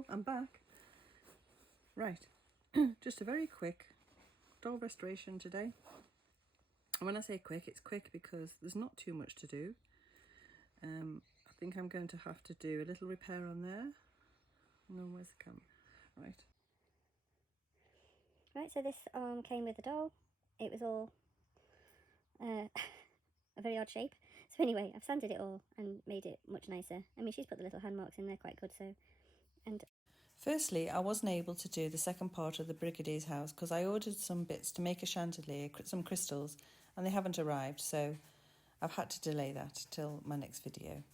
Hello, I'm back. Right, just a very quick doll restoration today. And when I say quick, it's quick because there's not too much to do. I think I'm going to have to do a little repair on there. No, where's the camera? Right. Right, so this arm came with the doll. It was all a very odd shape. So anyway, I've sanded it all and made it much nicer. I mean, she's put the little hand marks in there quite good, so... And firstly, I wasn't able to do the second part of the Brigadier's house because I ordered some bits to make a chandelier, some crystals, and they haven't arrived, so I've had to delay that till my next video.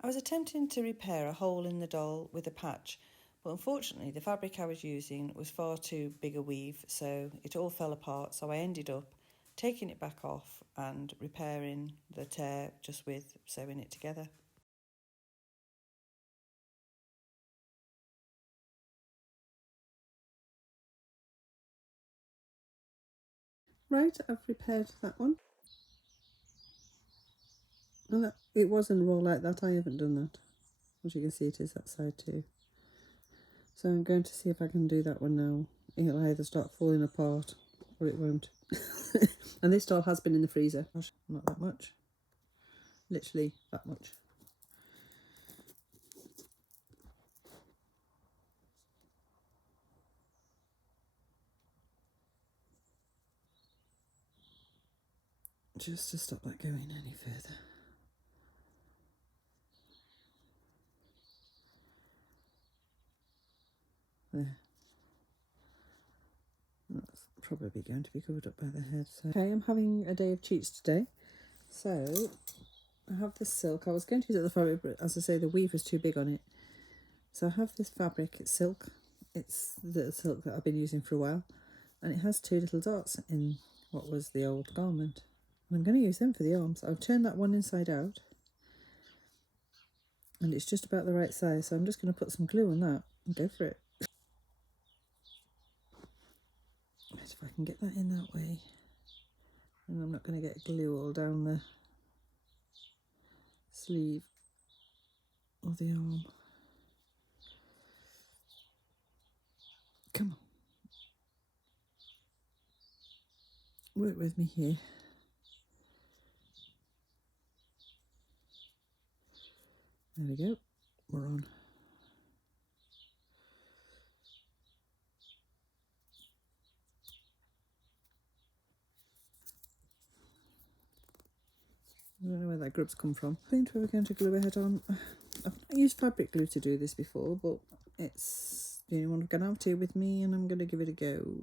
I was attempting to repair a hole in the doll with a patch, but unfortunately the fabric I was using was far too big a weave, so it all fell apart, so I ended up taking it back off and repairing the tear just with sewing it together. Right, I've repaired that one. And that, it wasn't raw like that, I haven't done that. As you can see, it is that side too. So I'm going to see if I can do that one now. It'll either start falling apart or it won't. And this doll has been in the freezer. Not that much. Literally that much. Just to stop that going any further. There. That's probably going to be covered up by the head. So. Okay, I'm having a day of cheats today. So I have this silk. I was going to use it the fabric, but as I say, the weave was too big on it. So I have this fabric, it's silk. It's the silk that I've been using for a while. And it has two little dots in what was the old garment. And I'm going to use them for the arms. I've turned that one inside out. And it's just about the right size. So I'm just going to put some glue on that and go for it. Right, if I can get that in that way. And I'm not going to get glue all down the sleeve of the arm. Come on. Work with me here. There we go. We're on. I don't know where that grub's come from. I think we're going to glue a head on. I've not used fabric glue to do this before, but it's the only one I'm going to have to with me, and I'm going to give it a go.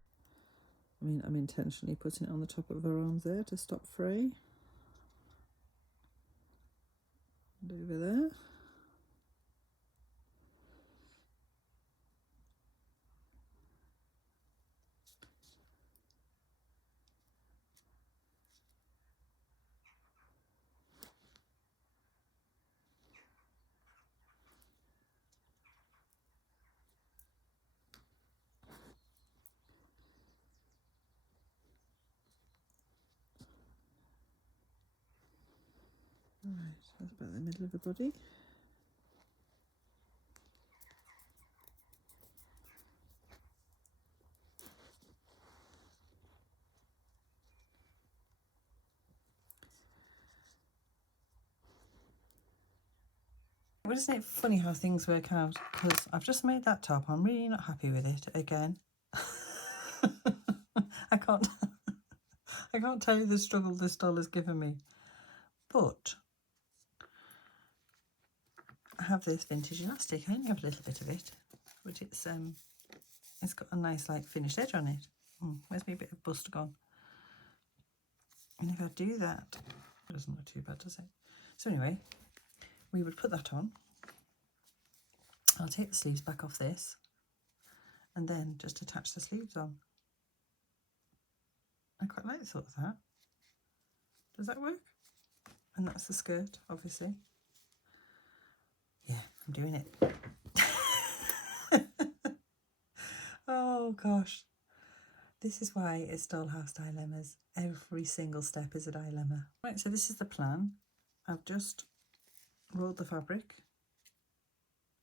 I mean, I'm intentionally putting it on the top of her arms there to stop fray. And over there. Alright, that's about the middle of the body. Well, isn't it funny how things work out? Because I've just made that top. I'm really not happy with it again. I can't I can't tell you the struggle this doll has given me. But I have this vintage elastic. I only have a little bit of it, but it's got a nice like finished edge on it. Where's my bit of bust gone? And if I do that, it doesn't look too bad, does it? So anyway, we would put that on. I'll take the sleeves back off this and then just attach the sleeves on. I quite like the thought of that. Does that work? And that's the skirt, obviously. Yeah, I'm doing it. Oh gosh. This is why it's dollhouse dilemmas. Every single step is a dilemma. Right, so this is the plan. I've just rolled the fabric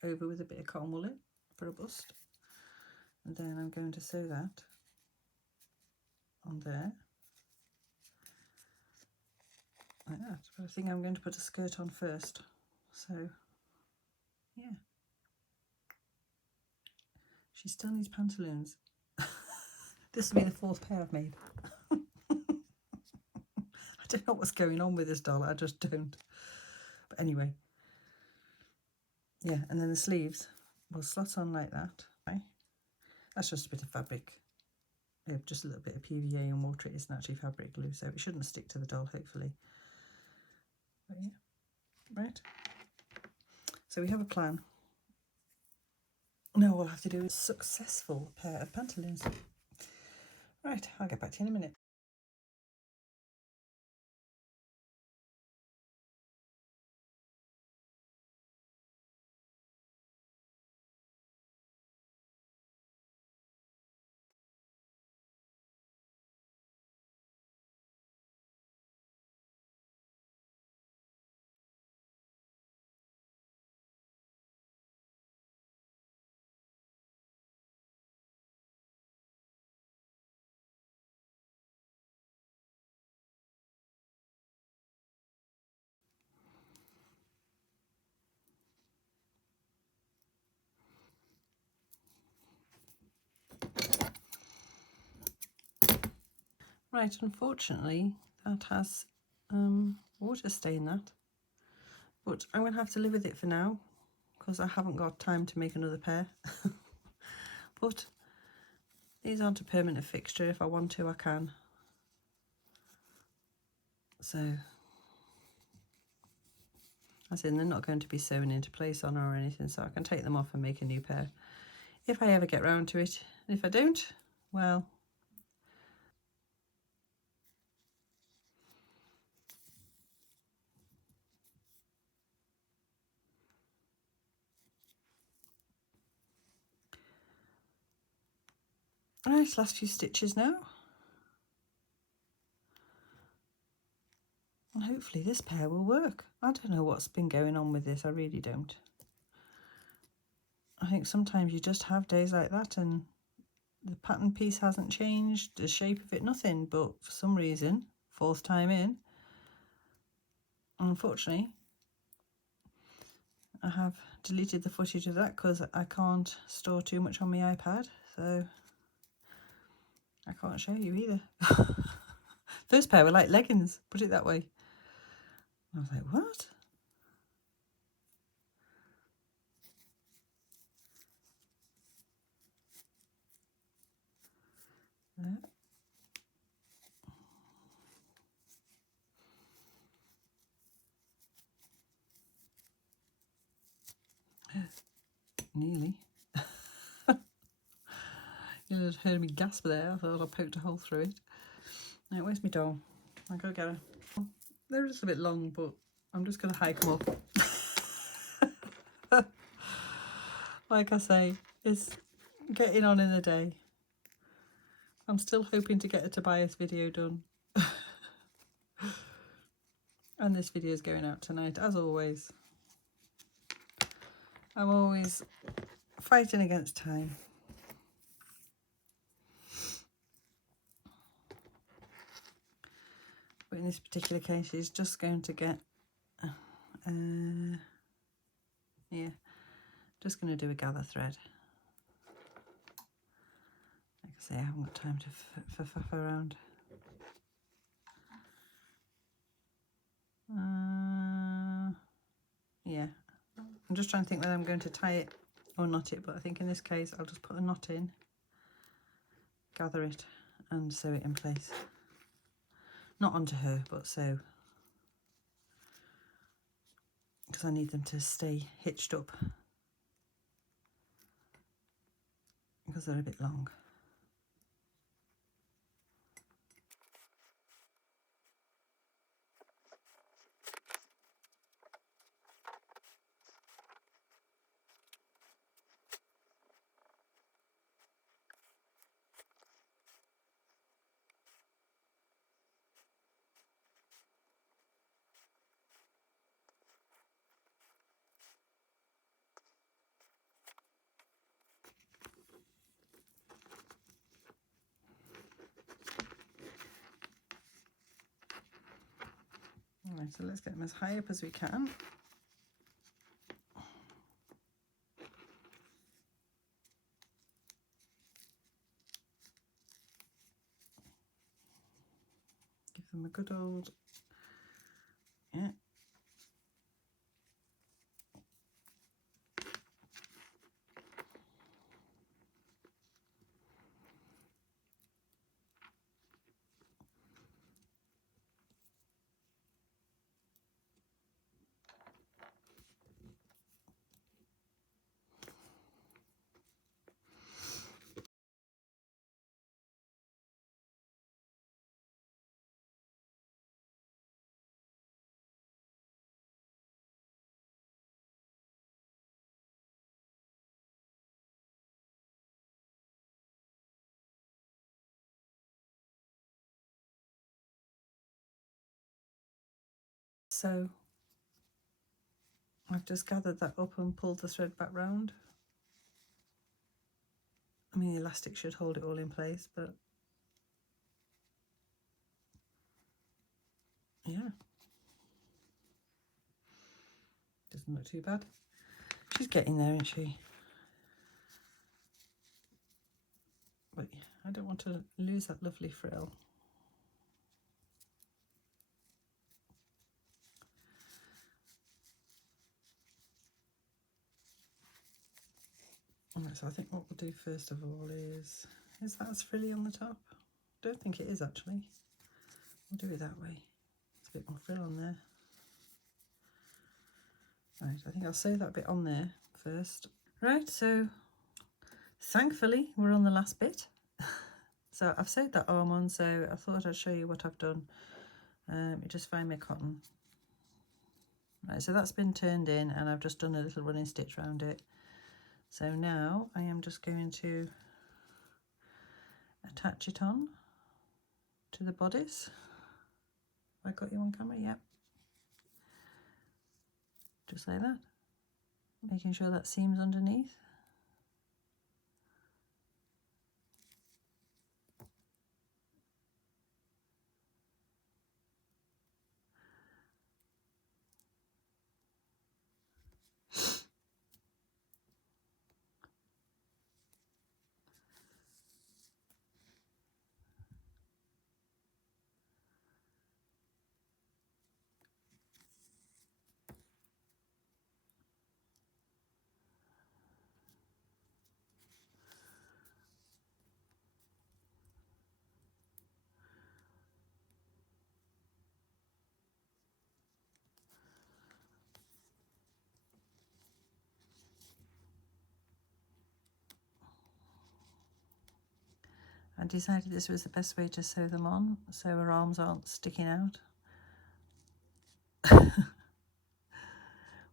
over with a bit of cotton woolen for a bust. And then I'm going to sew that on there, like that. But I think I'm going to put a skirt on first. So, yeah. She still needs pantaloons. This will be the 4th pair I've made. I don't know what's going on with this doll, I just don't. But anyway, yeah, and then the sleeves will slot on like that. Right? That's just a bit of fabric. Yeah, just a little bit of PVA and water. It isn't actually fabric glue, so it shouldn't stick to the doll, hopefully. But yeah, right. So we have a plan. Now all we'll have to do is a successful pair of pantaloons. Right, I'll get back to you in a minute. Right, unfortunately, that has water stain that. But I'm going to have to live with it for now, because I haven't got time to make another pair. But these aren't a permanent fixture. If I want to, I can. So, as in, they're not going to be sewn into place on or anything, so I can take them off and make a new pair if I ever get round to it. And if I don't, well, right, last few stitches now. And hopefully this pair will work. I don't know what's been going on with this, I really don't. I think sometimes you just have days like that and the pattern piece hasn't changed, the shape of it, nothing, but for some reason, 4th time in, unfortunately, I have deleted the footage of that because I can't store too much on my iPad, so I can't show you either. First pair were like leggings, put it that way. I was like, what? There. Nearly. You just heard me gasp there. I thought I poked a hole through it. Right, where's my doll? I'll go get her. They're just a bit long, but I'm just going to hike them up. Like I say, it's getting on in the day. I'm still hoping to get a Tobias video done. And this video is going out tonight, as always. I'm always fighting against time. But in this particular case, she's just going to get, yeah, just going to do a gather thread. Like I say, I haven't got time to faff around. Yeah, I'm just trying to think whether I'm going to tie it or knot it, but I think in this case I'll just put a knot in, gather it and sew it in place. Not onto her, but sew, because I need them to stay hitched up because they're a bit long. Right, so let's get them as high up as we can. Give them a good old, yeah. So I've just gathered that up and pulled the thread back round. I mean, the elastic should hold it all in place, but yeah, doesn't look too bad. She's getting there, isn't she? But I don't want to lose that lovely frill. Right, so I think what we'll do first of all is that as frilly on the top? Don't think it is actually. We'll do it that way. There's a bit more frill on there. Right, I think I'll sew that bit on there first. Right, so thankfully we're on the last bit. So I've sewed that arm on, so I thought I'd show you what I've done. You just find my cotton. Right, so that's been turned in and I've just done a little running stitch around it. So now I am just going to attach it on to the bodice. Have I got you on camera? Yep. Just like that. Making sure that seam's underneath. I decided this was the best way to sew them on, so her arms aren't sticking out.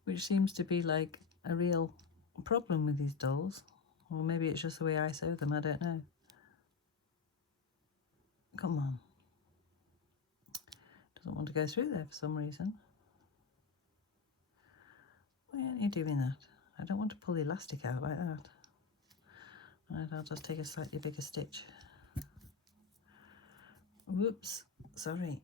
Which seems to be like a real problem with these dolls. Or maybe it's just the way I sew them, I don't know. Come on. Doesn't want to go through there for some reason. Why aren't you doing that? I don't want to pull the elastic out like that. Right, I'll just take a slightly bigger stitch. Whoops, sorry.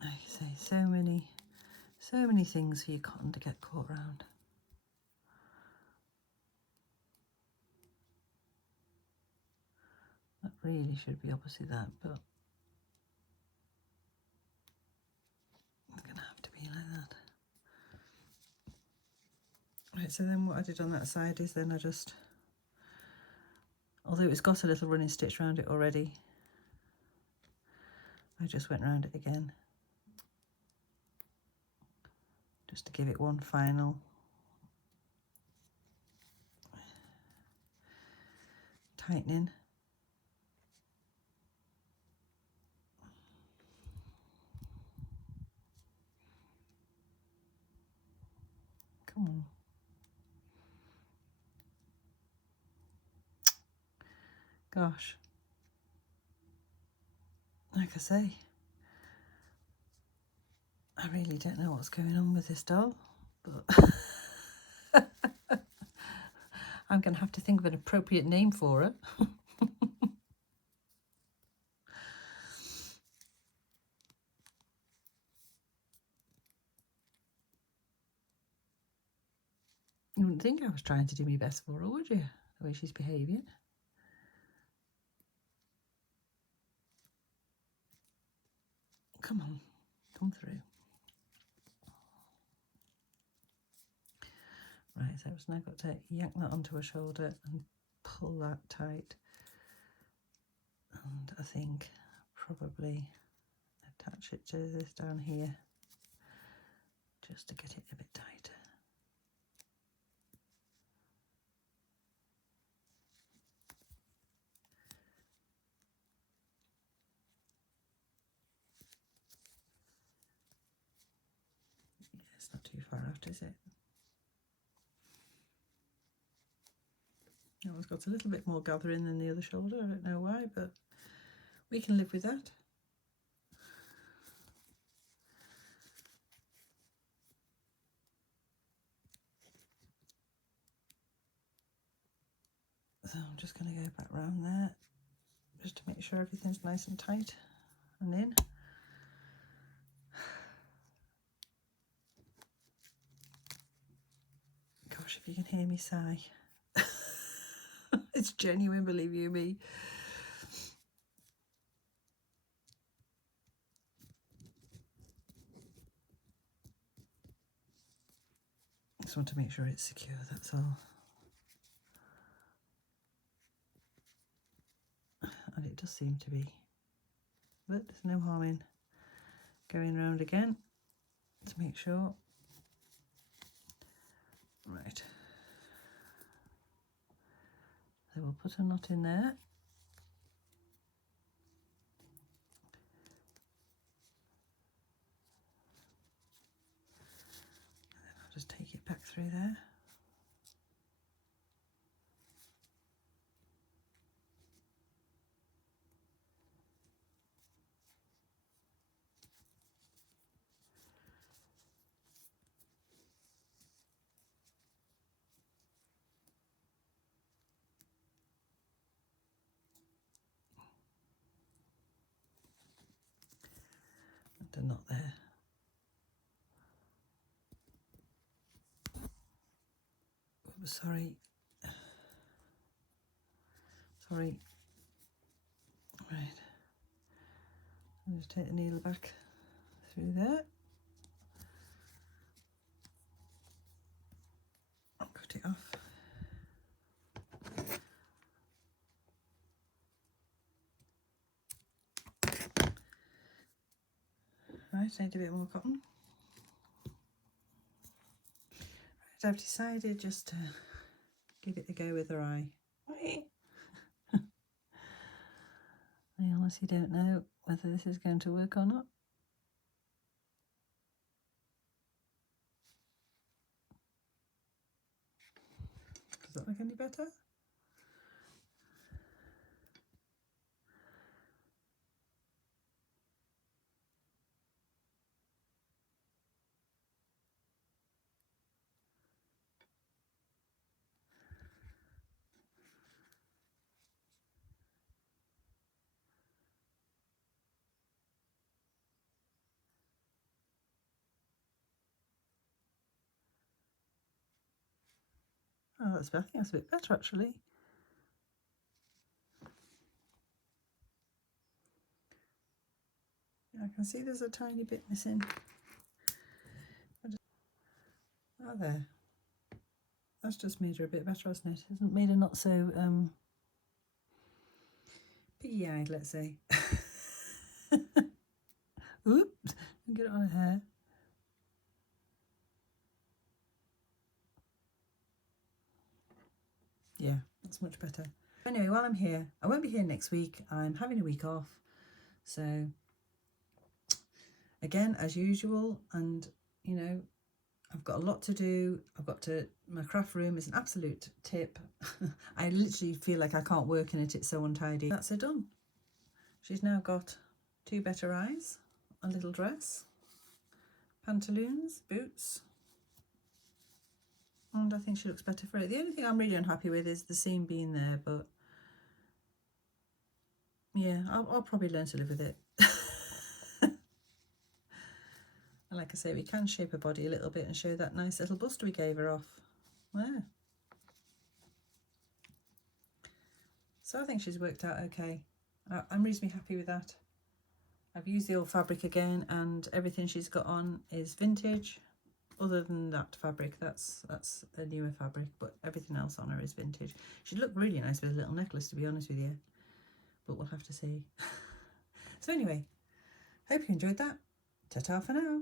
Like I say, so many things for your cotton to get caught around. That really should be opposite that, but it's going to have to be like that. Right, so then what I did on that side is then I just, although it's got a little running stitch around it already, I just went around it again. Just to give it one final tightening. Come on. Gosh. Like I say, I really don't know what's going on with this doll, but I'm going to have to think of an appropriate name for her. You wouldn't think I was trying to do my best for her, would you? The way she's behaving. Come on, come through. Right, so I've now got to yank that onto her shoulder and pull that tight. And I think probably attach it to this down here just to get it a bit tighter. Yeah, it's not too far out, is it? That one's got a little bit more gathering than the other shoulder. I don't know why, but we can live with that. So I'm just going to go back round there just to make sure everything's nice and tight and in. Gosh, if you can hear me sigh. It's genuine, believe you me. Just want to make sure it's secure, that's all. And it does seem to be. But there's no harm in going round again to make sure. Right. So we'll put a knot in there. I'll just take it back through there. The knot there. Oops, sorry. Sorry. Right. I'll just take the needle back through there. I'll cut it off. Right, I need a bit more cotton. Right, I've decided just to give it a go with her eye. I honestly don't know whether this is going to work or not. Does that look any better? Oh, I think that's a bit better actually. Yeah, I can see there's a tiny bit missing. Oh, there. That's just made her a bit better, hasn't it? Hasn't made her not so piggy-eyed, let's say. Oops, get it on her hair. Yeah, that's much better. Anyway, while I'm here, I won't be here next week. I'm having a week off. So again, as usual, and you know, I've got a lot to do. My craft room is an absolute tip. I literally feel like I can't work in it. It's so untidy. That's her done. She's now got 2 better eyes, a little dress, pantaloons, boots, and I think she looks better for it. The only thing I'm really unhappy with is the seam being there, but yeah, I'll probably learn to live with it. And like I say, we can shape her body a little bit and show that nice little bust we gave her off. There. So I think she's worked out okay. I'm reasonably happy with that. I've used the old fabric again, and everything she's got on is vintage. Other than that fabric, that's a newer fabric, but everything else on her is vintage. She'd look really nice with a little necklace, to be honest with you, but we'll have to see. So anyway, hope you enjoyed that. Ta-ta for now.